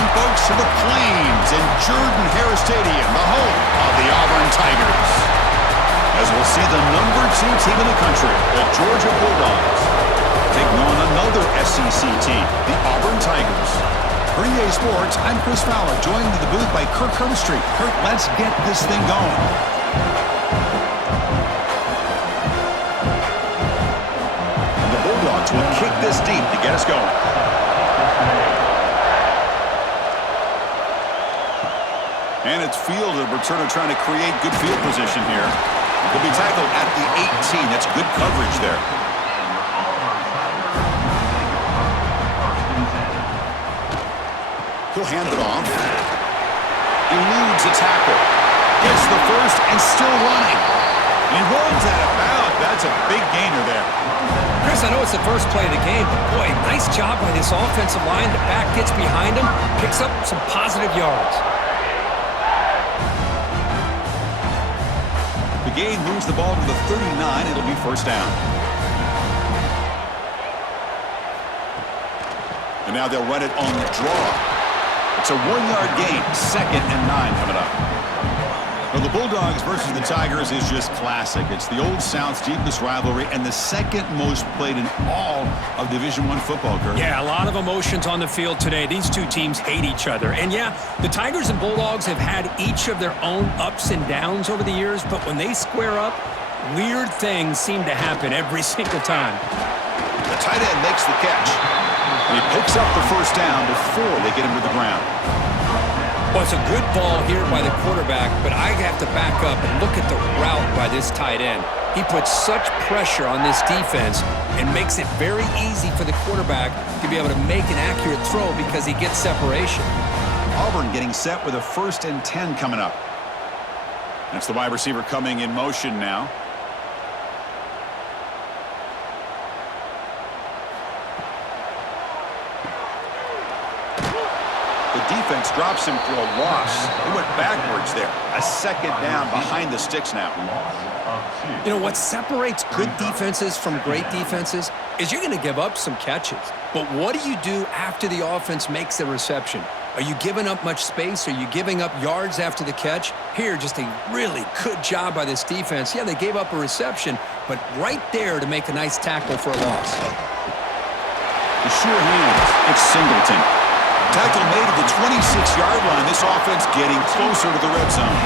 Welcome, folks, to the Plains in Jordan-Hare Stadium, the home of the Auburn Tigers. As we'll see the #2 team in the country, the Georgia Bulldogs, taking on another SEC team, the Auburn Tigers. For EA Sports, I'm Chris Fowler, joined in the booth by Kirk Herbstreit. Kirk, let's get this thing going. And the Bulldogs will kick this deep to get us going. And it's field, a returner trying to create good field position here. He'll be tackled at the 18. That's good coverage there. He'll hand it off. Eludes a tackle. Gets the first and still running. He runs out of bounds. That's a big gainer there. Chris, I know it's the first play of the game, but boy, nice job by this offensive line. The back gets behind him, picks up some positive yards. The gain moves the ball to the 39. It'll be first down. And now they'll run it on the draw. It's a 1-yard gain. 2nd and 9 coming up. Well, the Bulldogs versus the Tigers is just classic. It's the Old South's deepest rivalry and the second most played in all of Division I football, Kirk. Yeah, a lot of emotions on the field today. These two teams hate each other. And yeah, the Tigers and Bulldogs have had each of their own ups and downs over the years, but when they square up, weird things seem to happen every single time. The tight end makes the catch. And he picks up the first down before they get him to the ground. Well, it's a good ball here by the quarterback, but I have to back up and look at the route by this tight end. He puts such pressure on this defense and makes it very easy for the quarterback to be able to make an accurate throw because he gets separation. Auburn getting set with a 1st and 10 coming up. That's the wide receiver coming in motion now. Defense drops him for a loss. He went backwards there. A 2nd down behind the sticks now. You know, what separates good defenses from great defenses is you're going to give up some catches. But what do you do after the offense makes the reception? Are you giving up much space? Are you giving up yards after the catch? Here, just a really good job by this defense. Yeah, they gave up a reception, but right there to make a nice tackle for a loss. The sure hands. It's Singleton. Tackle made at the 26-yard line. This offense getting closer to the red zone.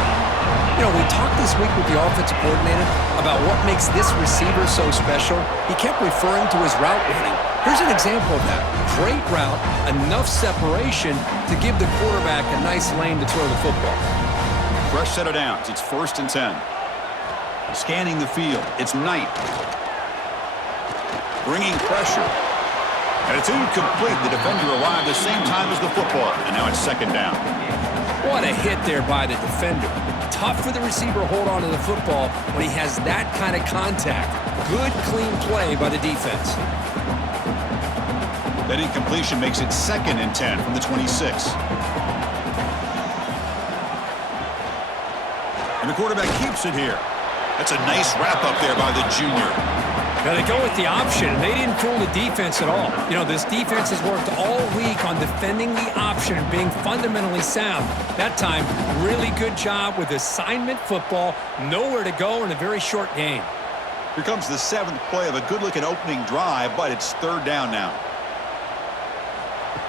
You know, we talked this week with the offensive coordinator about what makes this receiver so special. He kept referring to his route running. Here's an example of that. Great route, enough separation to give the quarterback a nice lane to throw the football. Fresh set of downs. It's 1st and 10. Scanning the field. It's Knight. Bringing pressure. And it's incomplete. The defender arrived the same time as the football. And now it's 2nd down. What a hit there by the defender. Tough for the receiver to hold on to the football when he has that kind of contact. Good, clean play by the defense. That incompletion makes it 2nd and 10 from the 26. And the quarterback keeps it here. That's a nice wrap up there by the junior. Now they go with the option, and they didn't fool the defense at all. You know, this defense has worked all week on defending the option and being fundamentally sound. That time, really good job with assignment football. Nowhere to go in a very short game. Here comes the 7th play of a good-looking opening drive, but it's 3rd down now.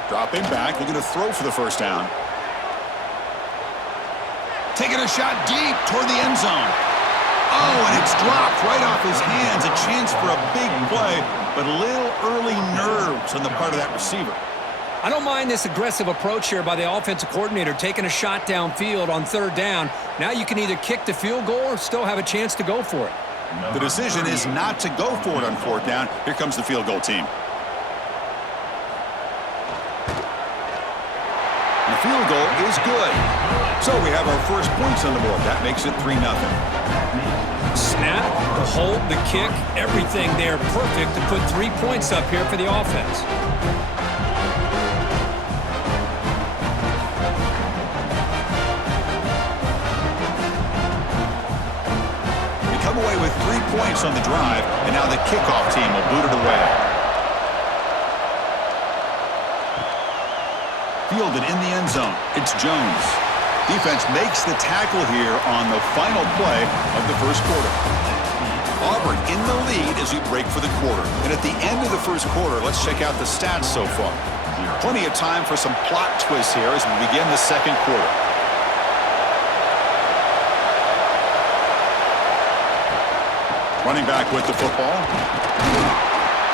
Dropping back, looking to throw for the first down. Taking a shot deep toward the end zone. Oh, and it's dropped right off his hands. A chance for a big play, but a little early nerves on the part of that receiver. I don't mind this aggressive approach here by the offensive coordinator, taking a shot downfield on 3rd down. Now you can either kick the field goal or still have a chance to go for it. The decision is not to go for it on 4th down. Here comes the field goal team. And the field goal is good. So we have our first points on the board. That makes it 3-0. Snap, the hold, the kick, everything there perfect to put 3 points up here for the offense. We come away with 3 points on the drive, and now the kickoff team will boot it away. Fielded in the end zone. It's Jones. Defense makes the tackle here on the final play of the first quarter. Auburn in the lead as we break for the quarter. And at the end of the first quarter, let's check out the stats so far. Plenty of time for some plot twists here as we begin the second quarter. Running back with the football.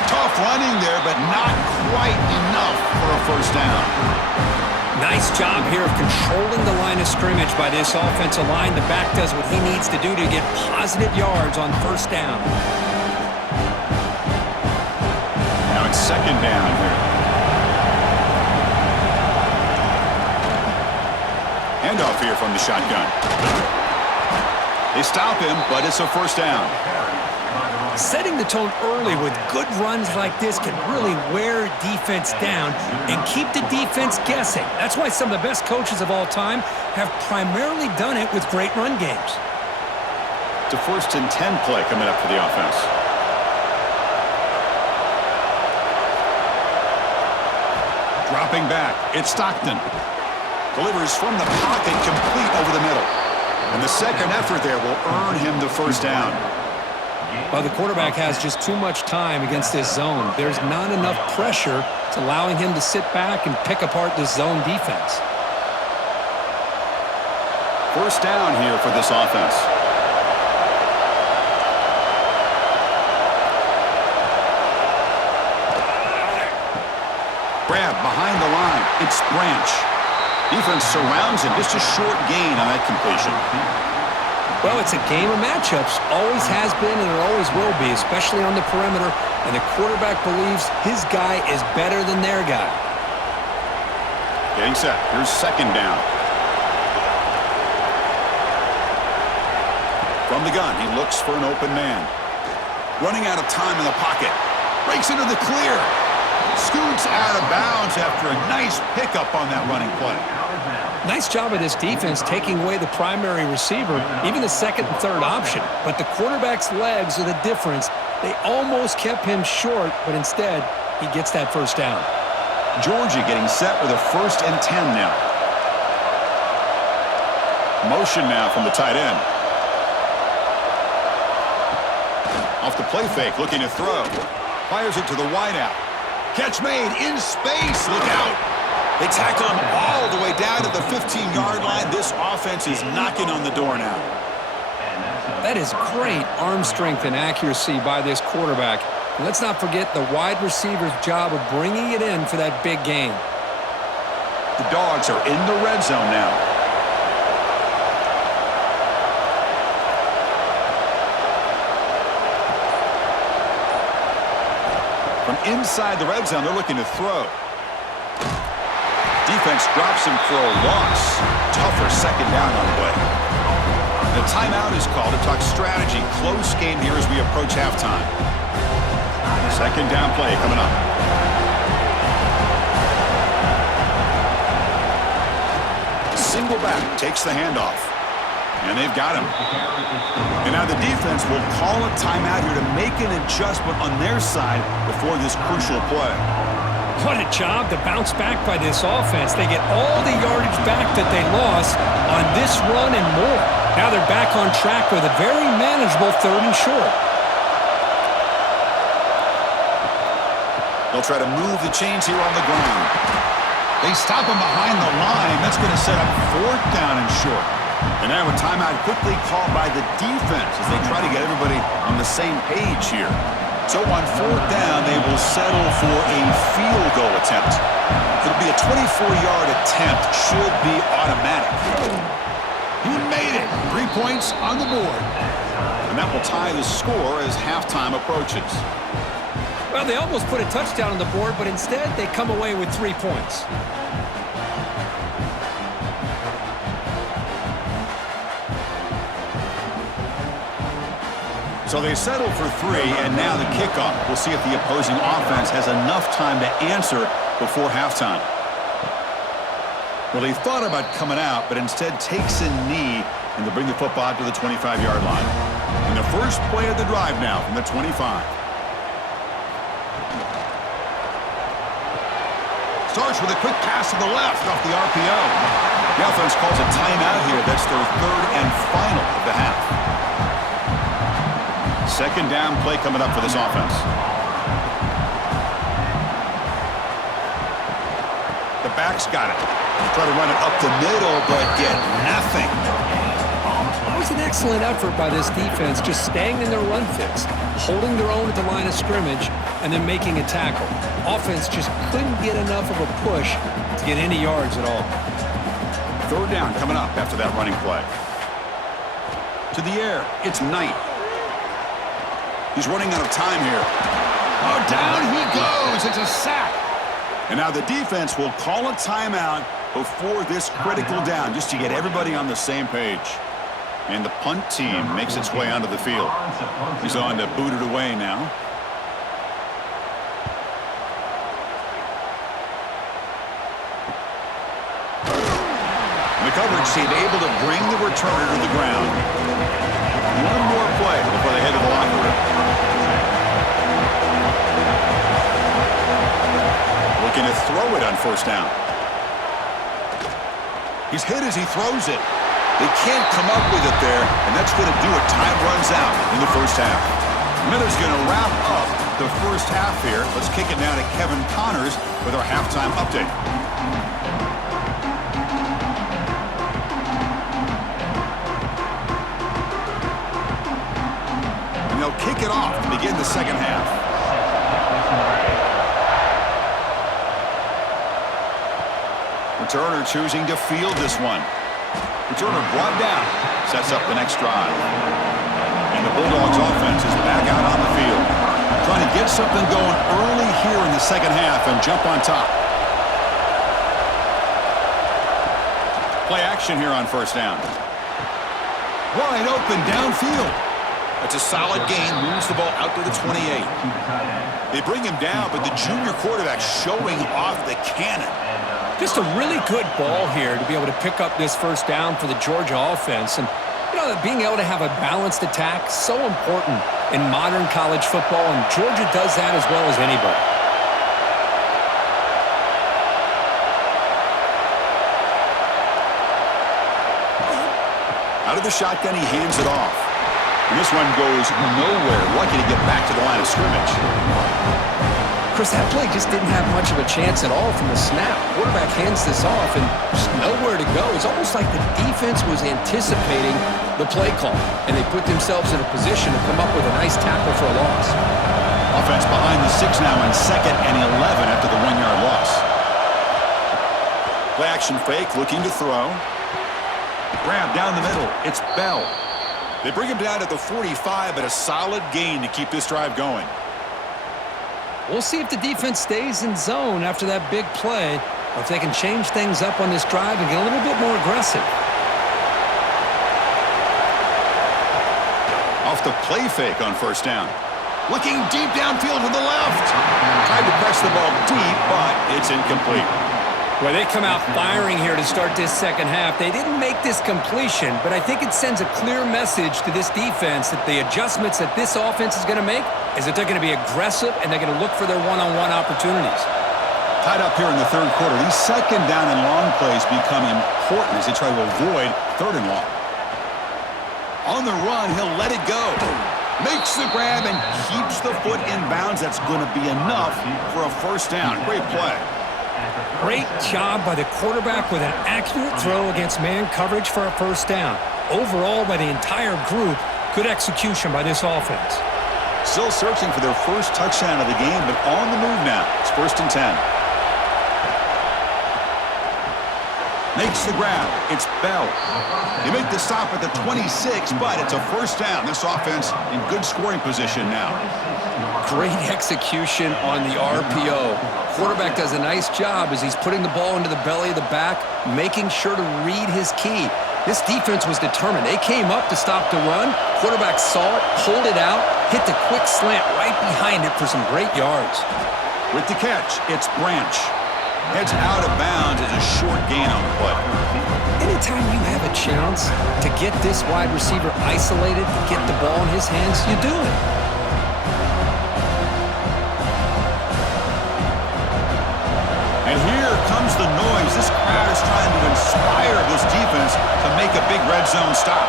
Tough running there, but not quite enough for a first down. Nice job here of controlling the line of scrimmage by this offensive line. The back does what he needs to do to get positive yards on first down. Now it's second down here. Handoff here from the shotgun. They stop him, but it's a first down. Setting the tone early with good runs like this can really wear defense down and keep the defense guessing. That's why some of the best coaches of all time have primarily done it with great run games. It's a 1st and 10 play coming up for the offense. Dropping back, it's Stockton. Delivers from the pocket, complete over the middle. And the second effort there will earn him the first down. Well, the quarterback has just too much time against this zone. There's not enough pressure. It's allowing him to sit back and pick apart this zone defense. First down here for this offense. Grab behind the line. It's Branch. Defense surrounds him. Just a short gain on that completion. Well, it's a game of matchups. Always has been and it always will be, especially on the perimeter. And the quarterback believes his guy is better than their guy. Getting set. Here's second down. From the gun, he looks for an open man. Running out of time in the pocket. Breaks into the clear. Scoots out of bounds after a nice pickup on that running play. Nice job of this defense taking away the primary receiver, even the second and third option. But the quarterback's legs are the difference. They almost kept him short, but instead, he gets that first down. Georgia getting set with a 1st and 10 now. Motion now from the tight end. Off the play fake, looking to throw. Fires it to the wideout. Catch made in space. Look out. They tackle him all the way down to the 15-yard line. This offense is knocking on the door now. That is great arm strength and accuracy by this quarterback. And let's not forget the wide receiver's job of bringing it in for that big game. The Dogs are in the red zone now. From inside the red zone, they're looking to throw. Defense drops him for a loss. Tougher second down on the way. The timeout is called to talk strategy. Close game here as we approach halftime. Second down play coming up. Single back takes the handoff. And they've got him. And now the defense will call a timeout here to make an adjustment on their side before this crucial play. What a job to bounce back by this offense. They get all the yardage back that they lost on this run and more. Now they're back on track with a very manageable 3rd and short. They'll try to move the chains here on the ground. They stop him behind the line. That's going to set up 4th down and short. And now a timeout quickly called by the defense as they try to get everybody on the same page here. So on 4th down, they will settle for a field goal attempt. It'll be a 24-yard attempt. Should be automatic. He made it. 3 points on the board. And that will tie the score as halftime approaches. Well, they almost put a touchdown on the board, but instead they come away with 3 points. So they settle for 3, and now the kickoff. We'll see if the opposing offense has enough time to answer before halftime. Well, they thought about coming out, but instead takes a knee, and they'll bring the football to the 25-yard line. And the first play of the drive now from the 25. Start starts with a quick pass to the left off the RPO. The offense calls a timeout here. That's their third and final of the half. Second down play coming up for this offense. The back's got it. Try to run it up the middle, but get nothing. It was an excellent effort by this defense, just staying in their run fix, holding their own at the line of scrimmage, and then making a tackle. Offense just couldn't get enough of a push to get any yards at all. Third down coming up after that running play. To the air, it's Knight. He's running out of time here. Oh, down he goes. It's a sack. And now the defense will call a timeout before this critical down, just to get everybody on the same page. And the punt team makes its way onto the field. He's on to boot it away now. The coverage team able to bring the returner to the ground. One more play before they head to the locker room. Looking to throw it on first down. He's hit as he throws it. They can't come up with it there, and that's going to do it. Time runs out in the first half. Miller's going to wrap up the first half here. Let's kick it now to Kevin Connors with our halftime update. And they'll kick it off to begin the second half. Returner choosing to field this one. Returner brought down. Sets up the next drive. And the Bulldogs offense is back out on the field. Trying to get something going early here in the second half and jump on top. Play action here on first down. Wide open downfield. It's a solid gain. Moves the ball out to the 28. They bring him down, but the junior quarterback showing off the cannon. Just a really good ball here to be able to pick up this first down for the Georgia offense. And, you know, being able to have a balanced attack, so important in modern college football, and Georgia does that as well as anybody. Out of the shotgun, he hands it off. And this one goes nowhere. Lucky to get back to the line of scrimmage. Chris, that play just didn't have much of a chance at all from the snap. Quarterback hands this off and just nowhere to go. It's almost like the defense was anticipating the play call, and they put themselves in a position to come up with a nice tackle for a loss. Offense behind the 6 now on 2nd and 11 after the 1-yard loss. Play action fake, looking to throw. Grab down the middle. It's Bell. They bring him down at the 45, but a solid gain to keep this drive going. We'll see if the defense stays in zone after that big play, or if they can change things up on this drive and get a little bit more aggressive. Off the play fake on first down. Looking deep downfield to the left. Tried to press the ball deep, but it's incomplete. Well, they come out firing here to start this second half. They didn't make this completion, but I think it sends a clear message to this defense that the adjustments that this offense is going to make is that they're going to be aggressive and they're going to look for their one-on-one opportunities. Tied up here in the third quarter. These second down and long plays become important as they try to avoid third and long. On the run, he'll let it go. Makes the grab and keeps the foot in bounds. That's going to be enough for a first down. Great play. Great job by the quarterback with an accurate throw against man coverage for a first down. Overall, by the entire group, good execution by this offense. Still searching for their first touchdown of the game, but on the move now. It's 1st and 10. Makes the grab. It's Bell. They make the stop at the 26, but it's a first down. This offense in good scoring position now. Great execution on the RPO. Quarterback does a nice job as he's putting the ball into the belly of the back, making sure to read his key. This defense was determined. They came up to stop the run. Quarterback saw it, pulled it out, hit the quick slant right behind it for some great yards. With the catch, it's Branch. Heads out of bounds as a short gain on the play. Anytime you have a chance to get this wide receiver isolated, to get the ball in his hands, you do it. And here to make a big red zone stop.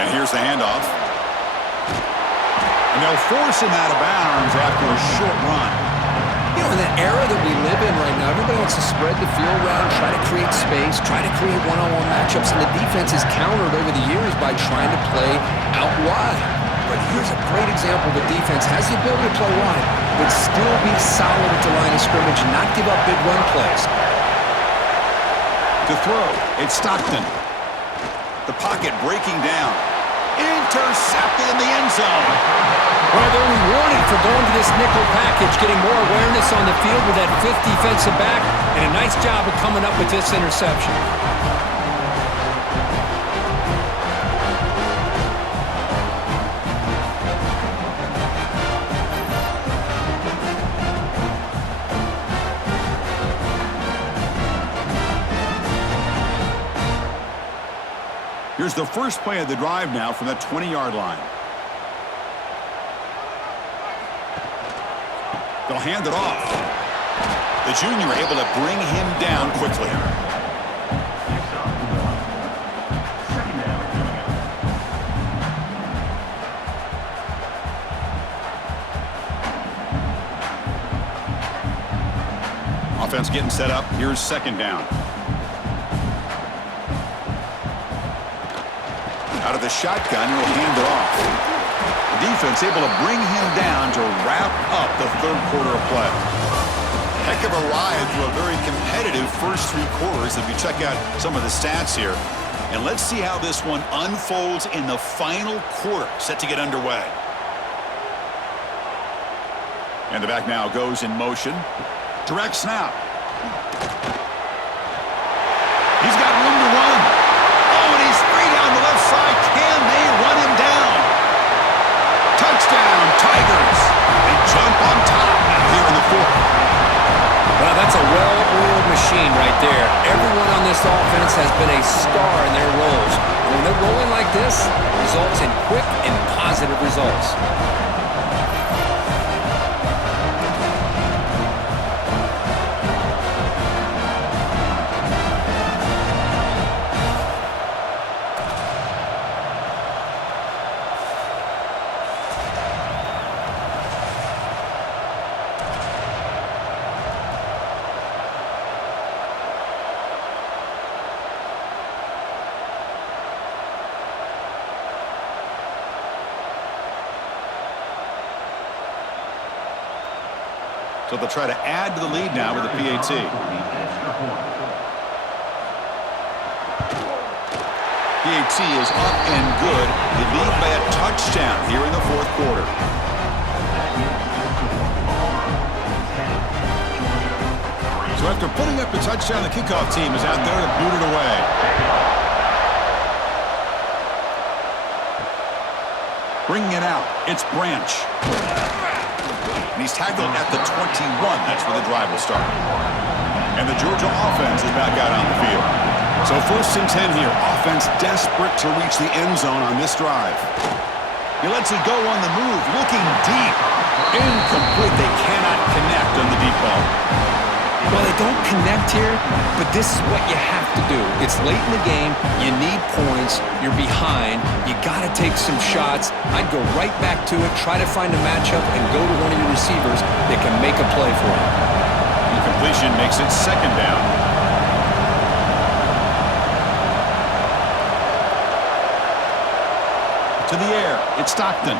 And here's the handoff. And they'll force him out of bounds after a short run. You know, in the era that we live in right now, everybody wants to spread the field around, try to create space, try to create one-on-one matchups, and the defense is countered over the years by trying to play out wide. But here's a great example. The defense has the ability to play wide, but still be solid at the line of scrimmage and not give up big run plays. To throw, it's Stockton. The pocket breaking down. Intercepted in the end zone. Well, they're rewarded for going to this nickel package, getting more awareness on the field with that fifth defensive back, and a nice job of coming up with this interception. Here's the first play of the drive now from the 20-yard line. They'll hand it off. The junior able to bring him down quickly. Offense getting set up. Here's second down. Out of the shotgun, he'll hand it off. The defense able to bring him down to wrap up the third quarter of play. Heck of a ride through a very competitive first three quarters if you check out some of the stats here. And let's see how this one unfolds in the final quarter, set to get underway. And the back now goes in motion. Direct snap. He's got room to run. Oh, and he's free down the left side. Can they run him down? Touchdown, Tigers. They jump on top now here in the fourth. Well, that's a well-oiled machine right there. Everyone on this offense has been a star in their roles. And when they're rolling like this, it results in quick and positive results. So they'll try to add to the lead now with the PAT. PAT is up and good. They lead by a touchdown here in the fourth quarter. So after putting up the touchdown, the kickoff team is out there to boot it away. Bringing it out, it's Branch. And he's tackled at the 21. That's where the drive will start. And the Georgia offense is back out on the field. So first and 10 here. Offense desperate to reach the end zone on this drive. He lets it go on the move, looking deep. Incomplete. They cannot connect on the deep ball. Well, they don't connect here, but this is what you have to do. It's late in the game. You need points. You're behind. You got to take some shots. I'd go right back to it, try to find a matchup, and go to one of your receivers that can make a play for you. Incompletion makes it second down. To the air. It's Stockton.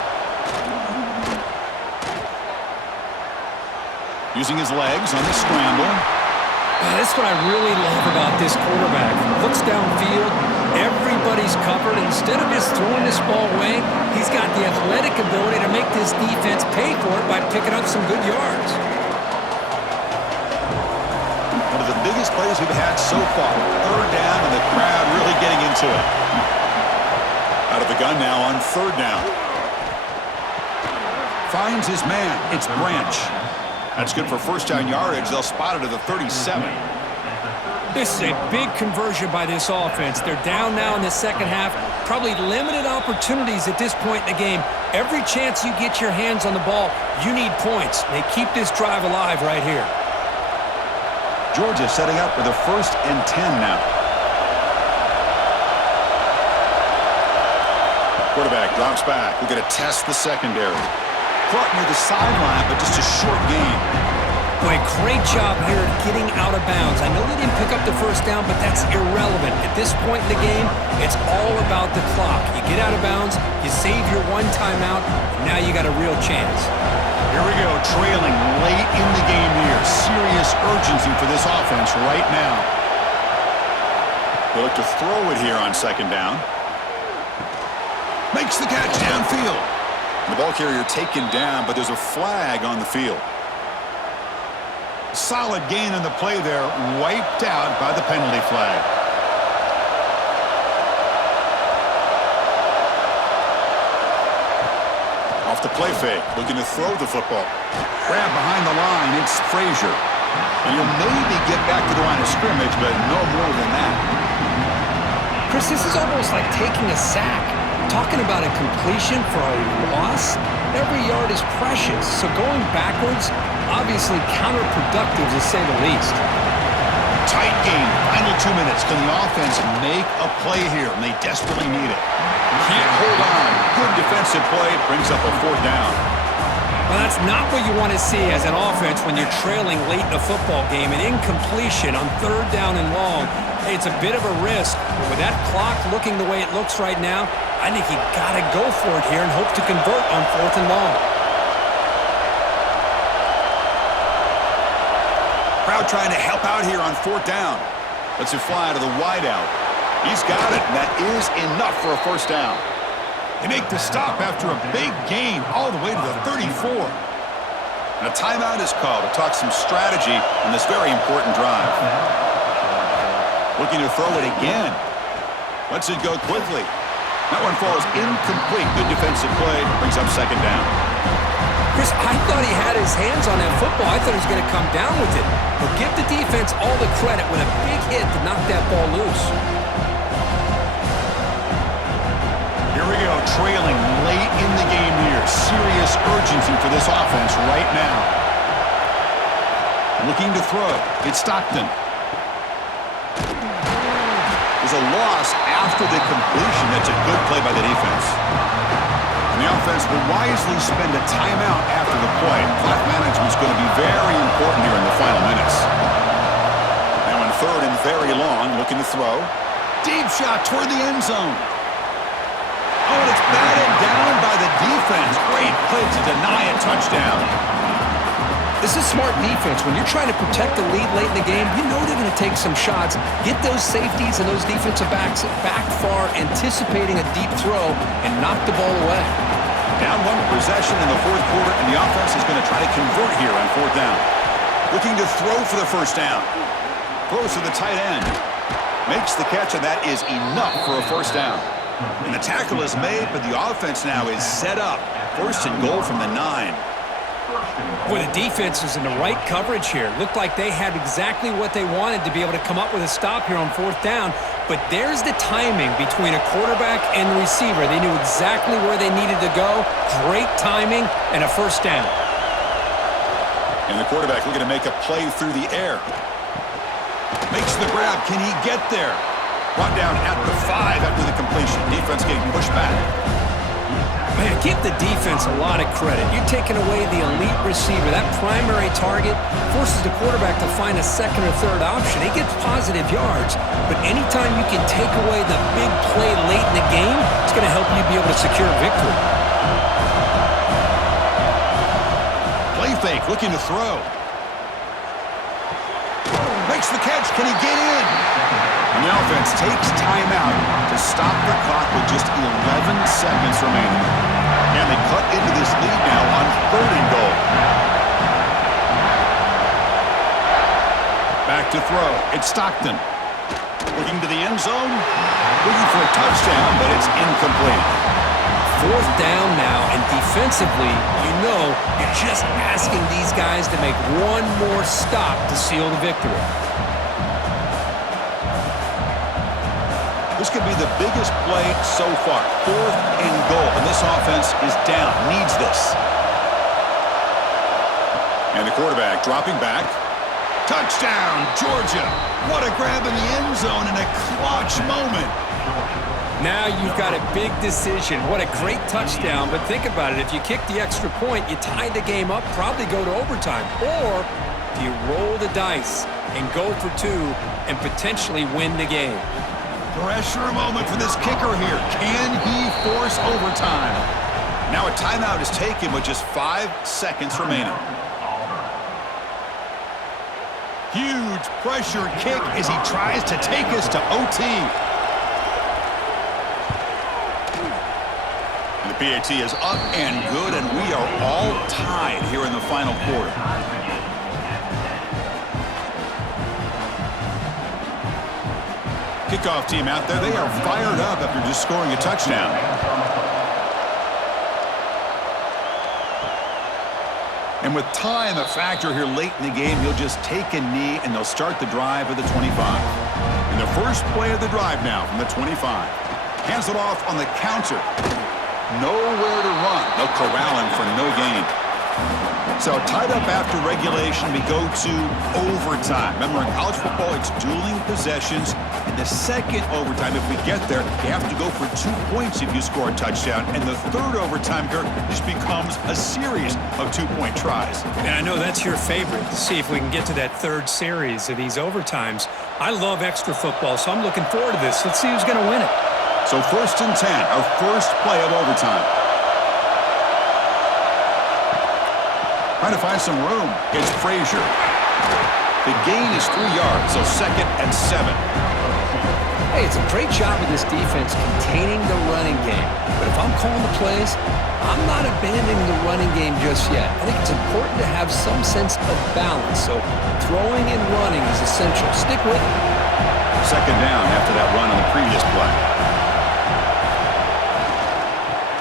Using his legs on the scramble. That's what I really love about this quarterback. Looks downfield, everybody's covered. Instead of just throwing this ball away, he's got the athletic ability to make this defense pay for it by picking up some good yards. One of the biggest plays we've had so far. Third down, and the crowd really getting into it. Out of the gun now on third down. Finds his man. It's Branch. That's good for first down yardage. They'll spot it at the 37. This is a big conversion by this offense. They're down now in the second half. Probably limited opportunities at this point in the game. Every chance you get your hands on the ball, you need points. They keep this drive alive right here. Georgia setting up with a 1st and 10 now. Quarterback drops back. We're going to test the secondary. Caught near the sideline, but just a short gain. Boy, great job here at getting out of bounds. I know they didn't pick up the 1st down, but that's irrelevant. At this point in the game, it's all about the clock. You get out of bounds, you save your 1 timeout, and now you got a real chance. Here we go, trailing late in the game here. Serious urgency for this offense right now. They look to throw it here on 2nd down. Makes the catch downfield. The ball carrier taken down, but there's a flag on the field. Solid gain on the play there, wiped out by the penalty flag. Off the play fake, looking to throw the football. Grab behind the line, it's Frazier. And he'll maybe get back to the line of scrimmage, but no more than that. Chris, this is almost like taking a sack. Talking about a completion for a loss, every yard is precious. So going backwards, obviously counterproductive to say the least. Tight game, final 2 minutes. Can the offense make a play here? And they desperately need it. Can't hold on. Good defensive play, brings up a 4th down. Well, that's not what you want to see as an offense when you're trailing late in a football game. An incompletion on 3rd down and long. It's a bit of a risk, but with that clock looking the way it looks right now, I think you got to go for it here and hope to convert on 4th and long. Crowd trying to help out here on 4th down. Lets it fly to the wideout. He's got it, and that is enough for a 1st down. They make the stop after a big gain all the way to the 34. And a timeout is called to talk some strategy on this very important drive. Looking to throw it again. Lets it go quickly. That one falls incomplete. Good defensive play. Brings up 2nd down. Chris, I thought he had his hands on that football. I thought he was going to come down with it. But give the defense all the credit with a big hit to knock that ball loose. Here we go, trailing late in the game here. Serious urgency for this offense right now. Looking to throw. It's Stockton. There's a loss after the completion. That's a good play by the defense. And the offense will wisely spend a timeout after the play. Clock management is going to be very important here in the final minutes. Now in 3rd and very long, looking to throw. Deep shot toward the end zone. Oh, and it's batted down by the defense. Great play to deny a touchdown. This is smart defense. When you're trying to protect the lead late in the game, you know they're going to take some shots. Get those safeties and those defensive backs back far, anticipating a deep throw, and knock the ball away. Down 1 possession in the 4th quarter, and the offense is going to try to convert here on 4th down. Looking to throw for the 1st down. Throws to the tight end. Makes the catch, and that is enough for a 1st down. And the tackle is made, but the offense now is set up. 1st and goal from the 9. Boy, the defense is in the right coverage here. Looked like they had exactly what they wanted to be able to come up with a stop here on 4th down. But there's the timing between a quarterback and the receiver. They knew exactly where they needed to go. Great timing and a 1st down. And the quarterback looking to make a play through the air. Makes the grab. Can he get there? Brought down at the 5 after the completion. Defense getting pushed back. Man, give the defense a lot of credit. You're taking away the elite receiver. That primary target forces the quarterback to find a 2nd or 3rd option. He gets positive yards, but anytime you can take away the big play late in the game, it's going to help you be able to secure a victory. Play fake, looking to throw. Makes the catch. Can he get in? And the offense takes timeout to stop the clock with just 11 seconds remaining. And they cut into this lead now on 3rd and goal. Back to throw. It's Stockton. Looking to the end zone. Looking for a touchdown, but it's incomplete. 4th down now, and defensively, you know you're just asking these guys to make one more stop to seal the victory. This could be the biggest play so far. 4th and goal, and this offense is down, needs this. And the quarterback dropping back. Touchdown, Georgia. What a grab in the end zone in a clutch moment. Now you've got a big decision. What a great touchdown, but think about it. If you kick the extra point, you tie the game up, probably go to overtime. Or do you roll the dice and go for two and potentially win the game? Pressure moment for this kicker here. Can he force overtime? Now a timeout is taken with just 5 seconds remaining. Huge pressure kick as he tries to take us to OT. And the PAT is up and good, and we are all tied here in the final quarter. Kickoff team out there, they are fired up after just scoring a touchdown. And with time a factor here late in the game, he'll just take a knee and they'll start the drive at the 25. And the first play of the drive now from the 25. Hands it off on the counter. Nowhere to run. They'll corral him for no gain. So tied up after regulation, we go to overtime. Remember, in college football, it's dueling possessions. In the second overtime, if we get there, you have to go for 2 points if you score a touchdown. And the third overtime, Kirk, just becomes a series of 2-point tries. And I know that's your favorite, to see if we can get to that third series of these overtimes. I love extra football, so I'm looking forward to this. Let's see who's going to win it. So 1st and 10, our first play of overtime. Trying to find some room against Frazier. The gain is 3 yards, so 2nd and 7. Hey, it's a great job of this defense containing the running game. But if I'm calling the plays, I'm not abandoning the running game just yet. I think it's important to have some sense of balance. So throwing and running is essential. Stick with it. 2nd down after that run on the previous play.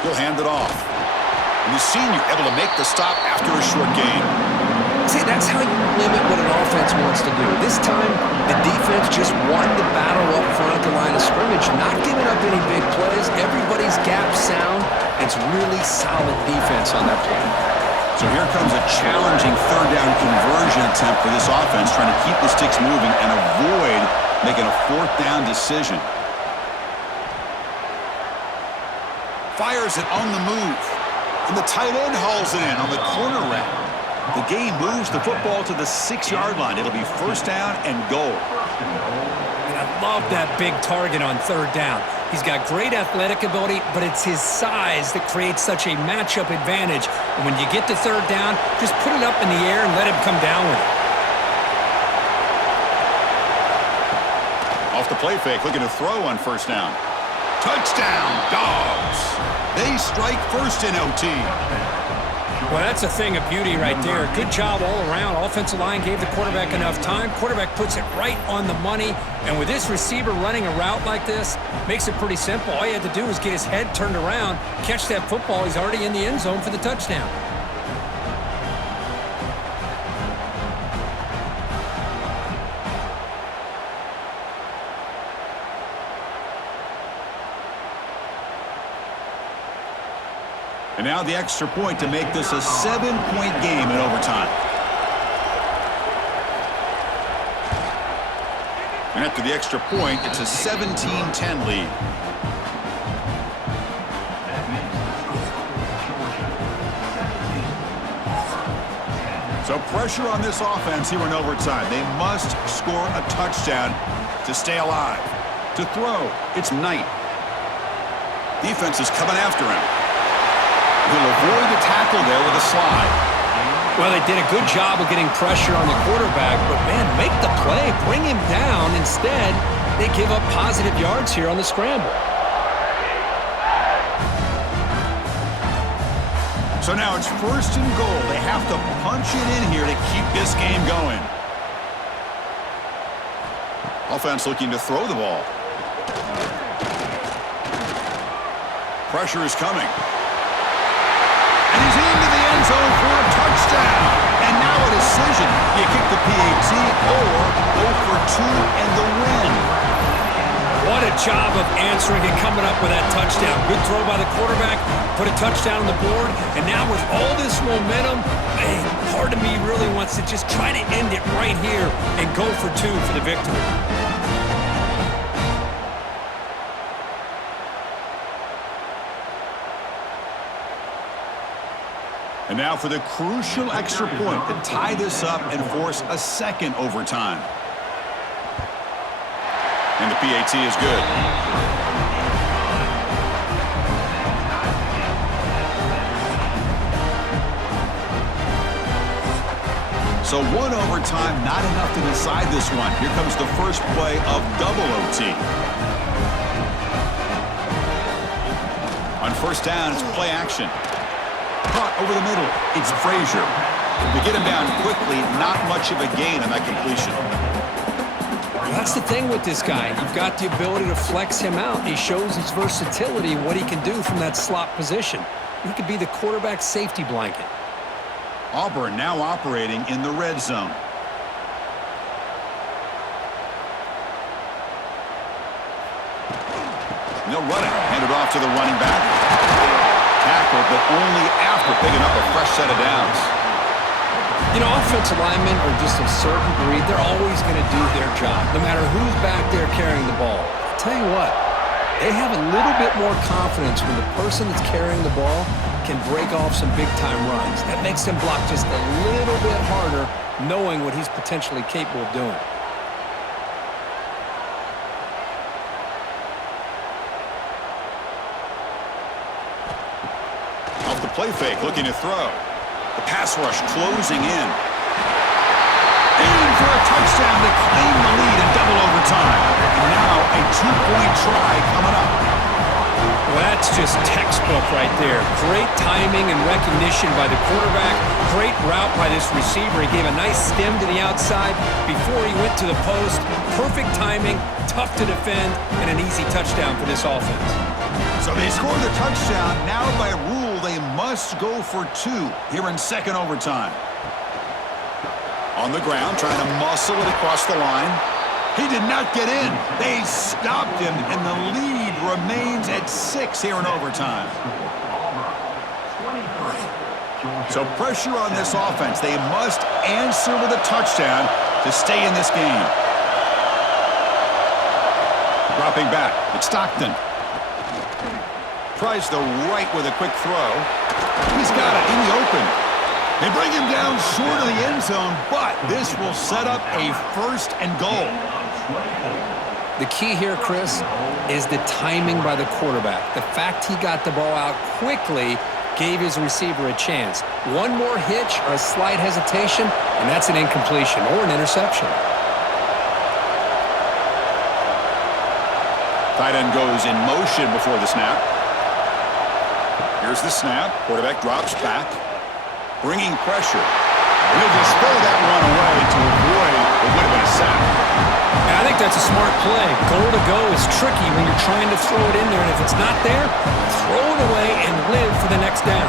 He'll hand it off. And the senior able to make the stop after a short gain. See, that's how you limit what an offense wants to do. This time, the defense just won the battle up front at the line of scrimmage, not giving up any big plays. Everybody's gap sound. It's really solid defense on that play. So here comes a challenging 3rd down conversion attempt for this offense, trying to keep the sticks moving and avoid making a 4th down decision. Fires it on the move. And the tight end hauls it in on the corner route. The gain moves the football to the 6-yard line. It'll be 1st down and goal. And I love that big target on 3rd down. He's got great athletic ability, but it's his size that creates such a matchup advantage. And when you get to 3rd down, just put it up in the air and let him come down with it. Off the play fake, looking to throw on 1st down. Touchdown, Dogs. They strike first in OT. Well, that's a thing of beauty right there. Good job all around. Offensive line gave the quarterback enough time. Quarterback puts it right on the money. And with this receiver running a route like this, makes it pretty simple. All you had to do was get his head turned around, catch that football. He's already in the end zone for the touchdown. And now the extra point to make this a 7-point game in overtime. And after the extra point, it's a 17-10 lead. So pressure on this offense here in overtime. They must score a touchdown to stay alive. To throw, it's Knight. Defense is coming after him. He'll avoid the tackle there with a slide. Well, they did a good job of getting pressure on the quarterback, but, man, make the play, bring him down. Instead, they give up positive yards here on the scramble. So now it's 1st and goal. They have to punch it in here to keep this game going. Offense looking to throw the ball. Pressure is coming. And he's into the end zone for a touchdown. And now a decision. You kick the PAT or go for 2 and the win. What a job of answering and coming up with that touchdown. Good throw by the quarterback, put a touchdown on the board, and now with all this momentum, part of me really wants to just try to end it right here and go for 2 for the victory. And now for the crucial extra point to tie this up and force a second overtime. And the PAT is good. So 1 overtime, not enough to decide this one. Here comes the first play of double OT. On first down, it's play action. Caught over the middle. It's Frazier. To get him down quickly, not much of a gain on that completion. That's the thing with this guy. You've got the ability to flex him out. He shows his versatility, what he can do from that slot position. He could be the quarterback's safety blanket. Auburn now operating in the red zone. They'll run it. Hand it off to the running back. Tackled, but only after picking up a fresh set of downs. You know, offensive linemen are just a certain breed. They're always going to do their job, no matter who's back there carrying the ball. I'll tell you what, they have a little bit more confidence when the person that's carrying the ball can break off some big-time runs. That makes them block just a little bit harder, knowing what he's potentially capable of doing. Off the play fake, looking to throw. The pass rush closing in. For a touchdown to claim the lead in double overtime. And now a 2-point try coming up. Well, that's just textbook right there. Great timing and recognition by the quarterback. Great route by this receiver. He gave a nice stem to the outside before he went to the post. Perfect timing, tough to defend, and an easy touchdown for this offense. So they score the touchdown. Now by rule, they must go for 2 here in second overtime. On the ground, trying to muscle it across the line. He did not get in. They stopped him, and the lead remains at 6 here in overtime. So pressure on this offense. They must answer with a touchdown to stay in this game. Dropping back, it's Stockton. Tries the right with a quick throw. He's got it in the open. They bring him down short of the end zone, but this will set up a 1st and goal. The key here, Chris, is the timing by the quarterback. The fact he got the ball out quickly gave his receiver a chance. One more hitch or a slight hesitation, and that's an incompletion or an interception. Tight end goes in motion before the snap. Here's the snap. Quarterback drops back. Bringing pressure. He'll just throw that one away to avoid what would have been a sack. I think that's a smart play. Goal to go is tricky when you're trying to throw it in there, and if it's not there, throw it away and live for the next down.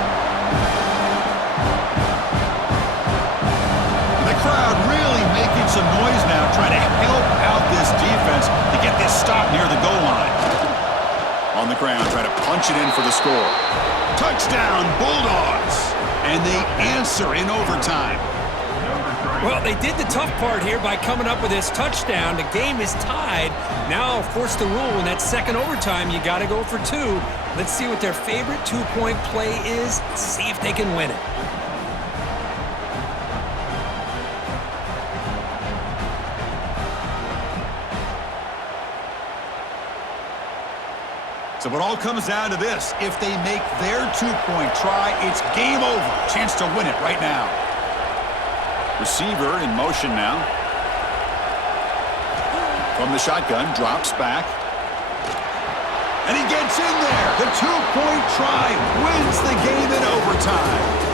The crowd really making some noise now, trying to help out this defense to get this stop near the goal line. On the ground, trying to punch it in for the score. Touchdown, Bulldogs! And they answer in overtime. Well, they did the tough part here by coming up with this touchdown. The game is tied. Now, of course, the rule in that second overtime, you got to go for 2. Let's see what their favorite 2-point play is. See if they can win it. So it all comes down to this. If they make their 2-point try, it's game over. Chance to win it right now. Receiver in motion now. From the shotgun, drops back. And he gets in there. The 2-point try wins the game in overtime.